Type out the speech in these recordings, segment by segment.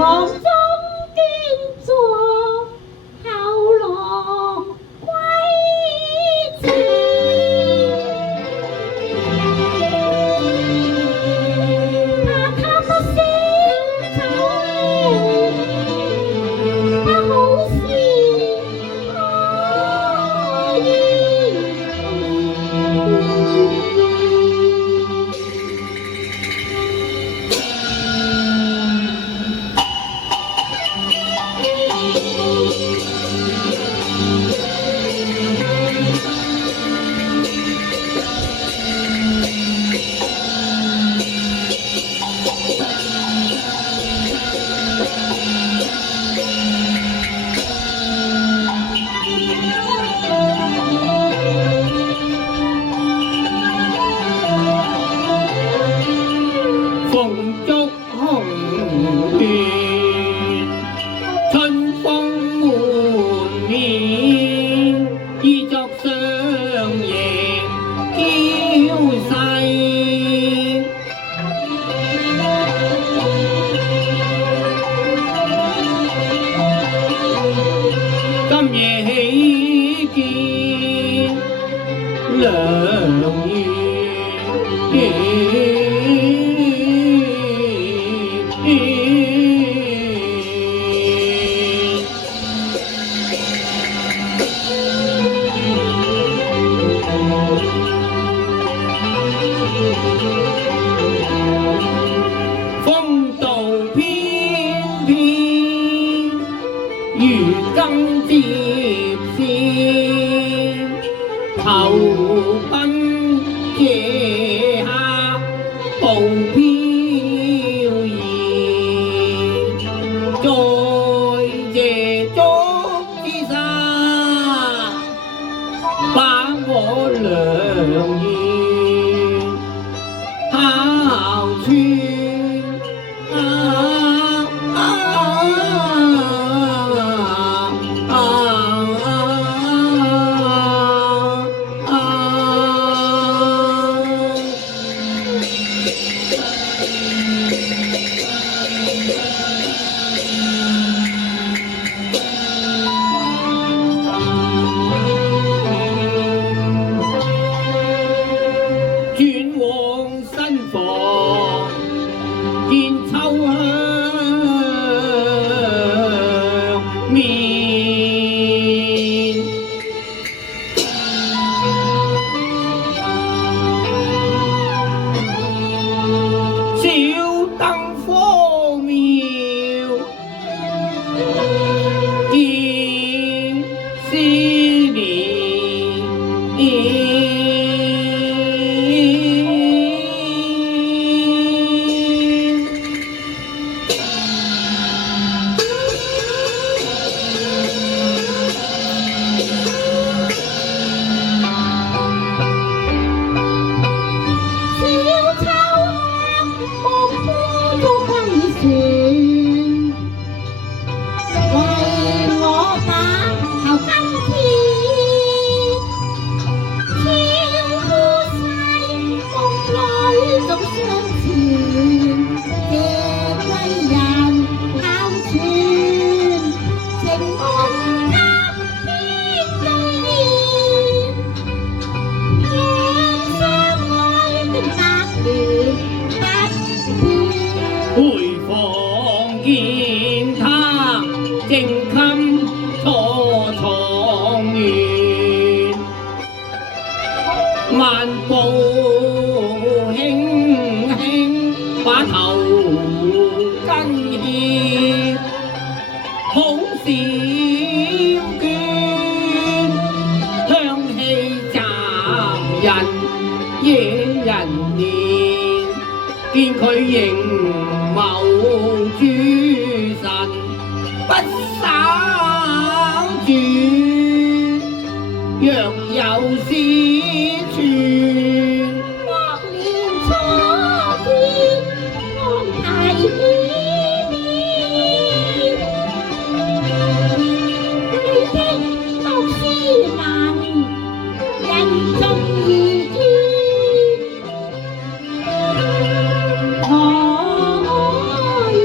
房中倦坐，後浪歸程。怕他不識走，不好事可以。風燭紅鸞，春風滿面，衣作雙翼嬌細。今夜喜見良緣。風度翩翩，如金接線，投奔這下步飄然，在這竹之沙，把我良緣孝傳。轉往新房，見秋香面。小燈火妙，見思念。回房見他正襟坐床緣，漫步輕輕把頭跟牽，好少倦，香氣襲人惹人憐，見佢凝眸注神不稍轉，若有思傳。莫念初見安排依面，你的讀詩文人中意見。可以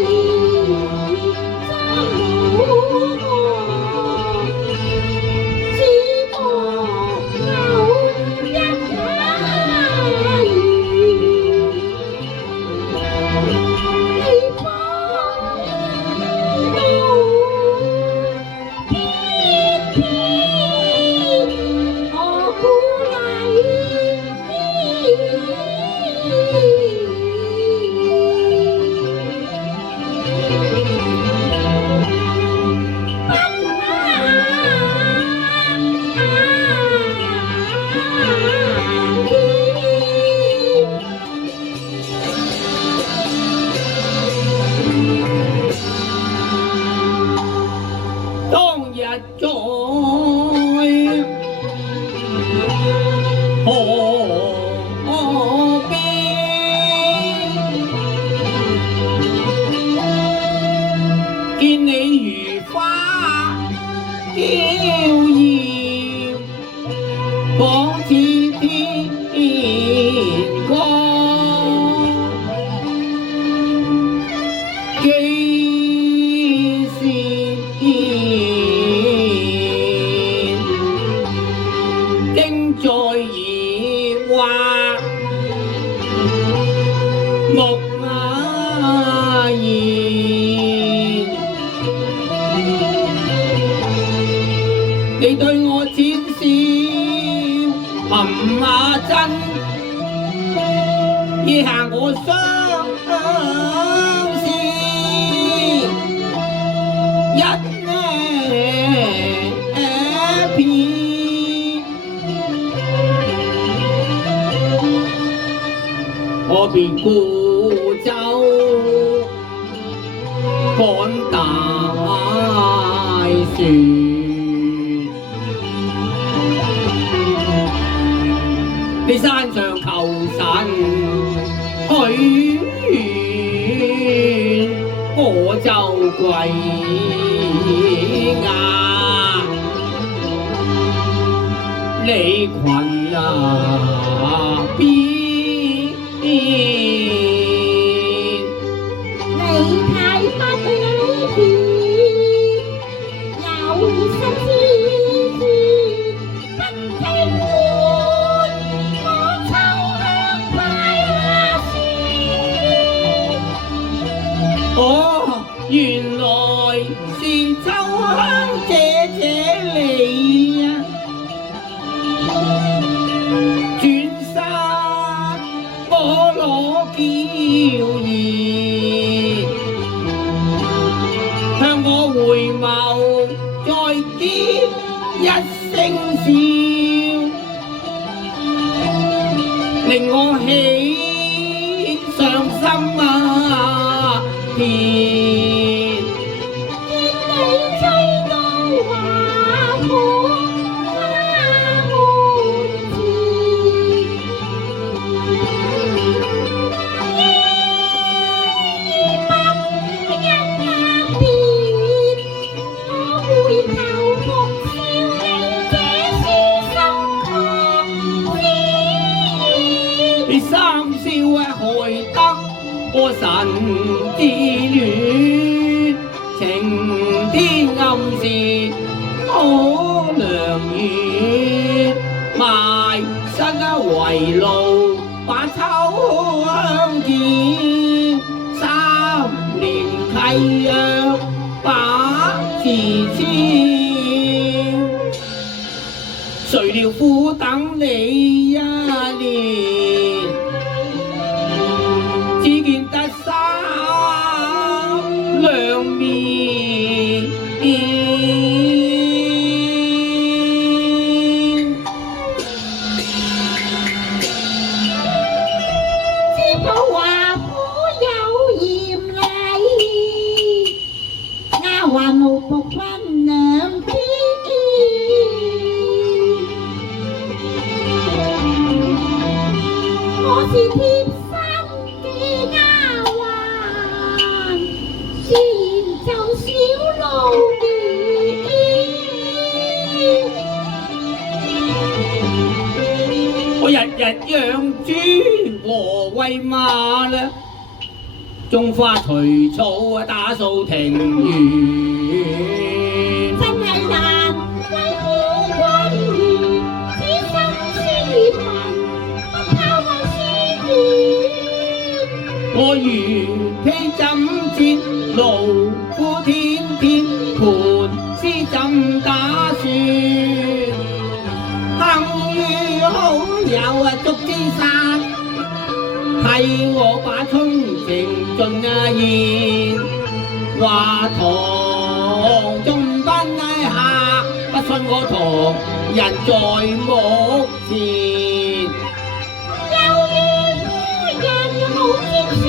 你對我淺笑含馬真，以下我相思一片，我便孤舟趕大船。你山上求神許願，我就跪呀！你群邊？你太不理智，有心之事不聽勸，我秋香快下時。哦，原來是秋香姐姐你呀！轉身我攞嬌兒，向我回眸再結一聲笑，令我喜上心啊！見你吹到華滿花滿枝，依不因眼別，我回頭復笑你這是心確知。你三笑害得我神之戀，情天暗示可良緣，埋身為路把秋香見，3年契約把字簽，誰料苦等你一年，只見得三兩面。知否華府有嚴禮，丫鬟奴僕分兩邊。我是貼身嘅丫鬟，自然就少勞電。我日日養豬和餵馬啦，種花除草打掃庭園。真係難為夫君如此心思文，不拋我思念。我如披針節，勞苦天天，盤絲怎打算？幸遇好友祝之山，替我把衷情盡現。話堂中賓下，不信我堂人在目前。由於夫人好接線，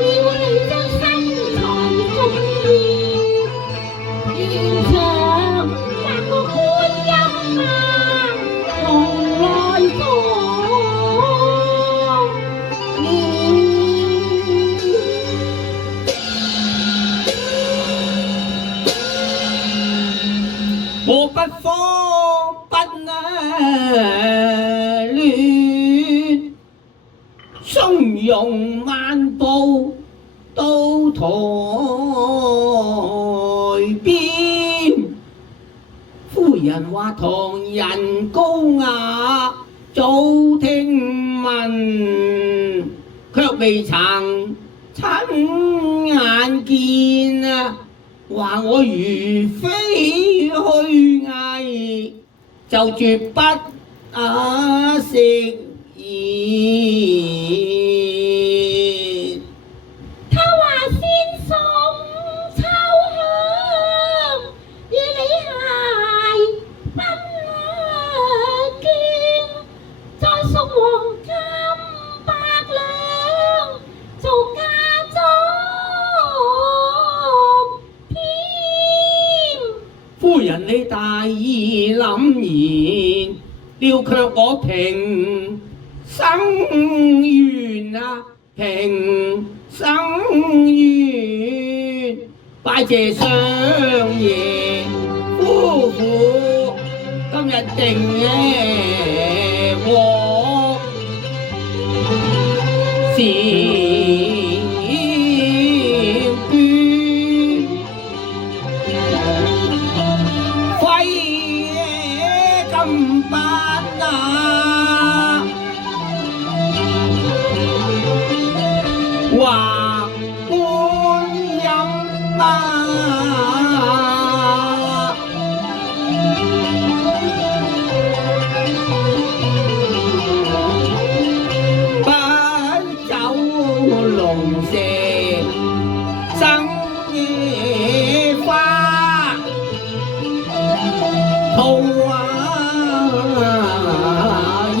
要你將身材重現，現場百個觀音啊，同來助念。我不慌不亂，從容漫步到台邊。夫人話唐人高雅早聽聞，卻未曾親眼見啊，話我如非虛偽，就絕不食言。他話先送秋香，與你係不見，再送黃金百兩做嫁妝添。夫人你大義凜然，料卻我平生緣啊，平生緣，拜謝相爺夫婦，今日定和善斷，揮金筆啊，話觀音啊，不走龍蛇生野花，桃花依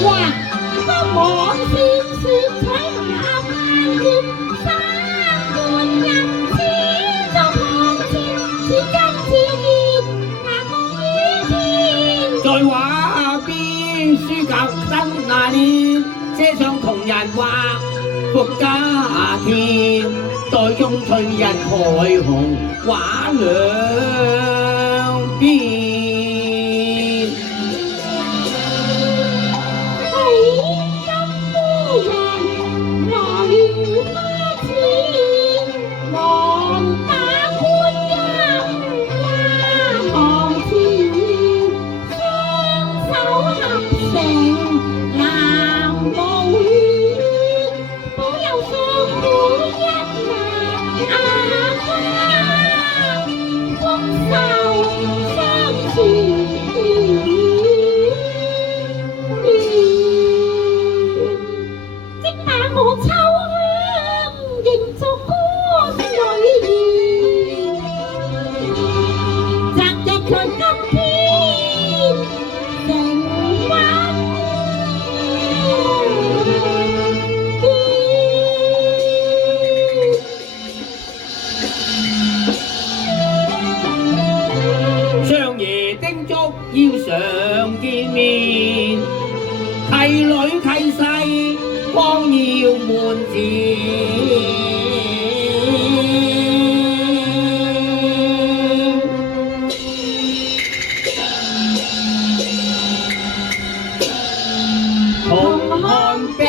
哇！個網線雪彩下萬月，三半日似作寒潮，似金似月，那共於天。在畫邊書夾新那年，寫上窮人話福家甜，袋中春日海紅畫兩邊。要常見面，契女契婿方要滿字。同看碧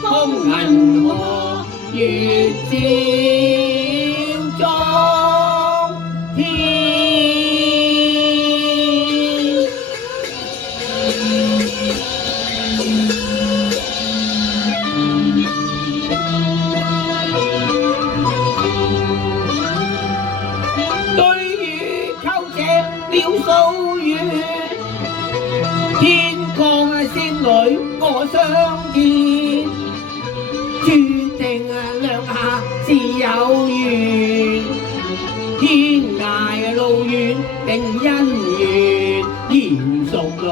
空銀河，月照中天。了數月，天降仙女我相見，注定兩下是有緣，天涯路遠定姻緣，嚴淑女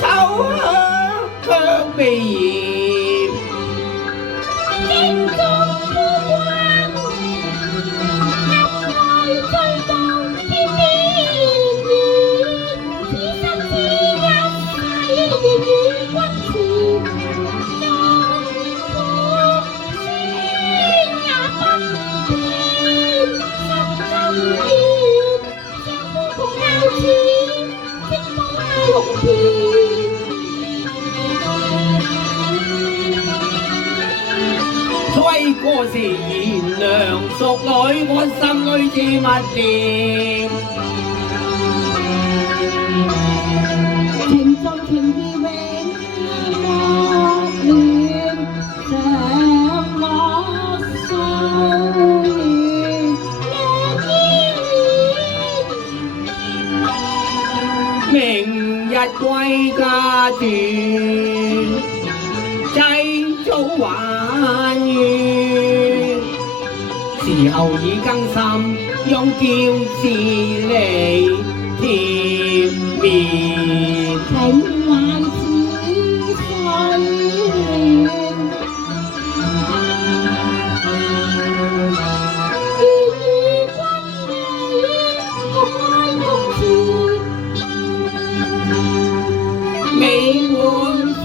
秋香卻未嫌，經中孤關，暗愛追到天邊。何時賢良淑女，我心裏似蜜蓮。情重情義永莫亂，上我數年明日歸家轉，祭祖還願。時候已更深，用嬌字嚟甜面。情還似水源，願與君你共愛共存，美滿花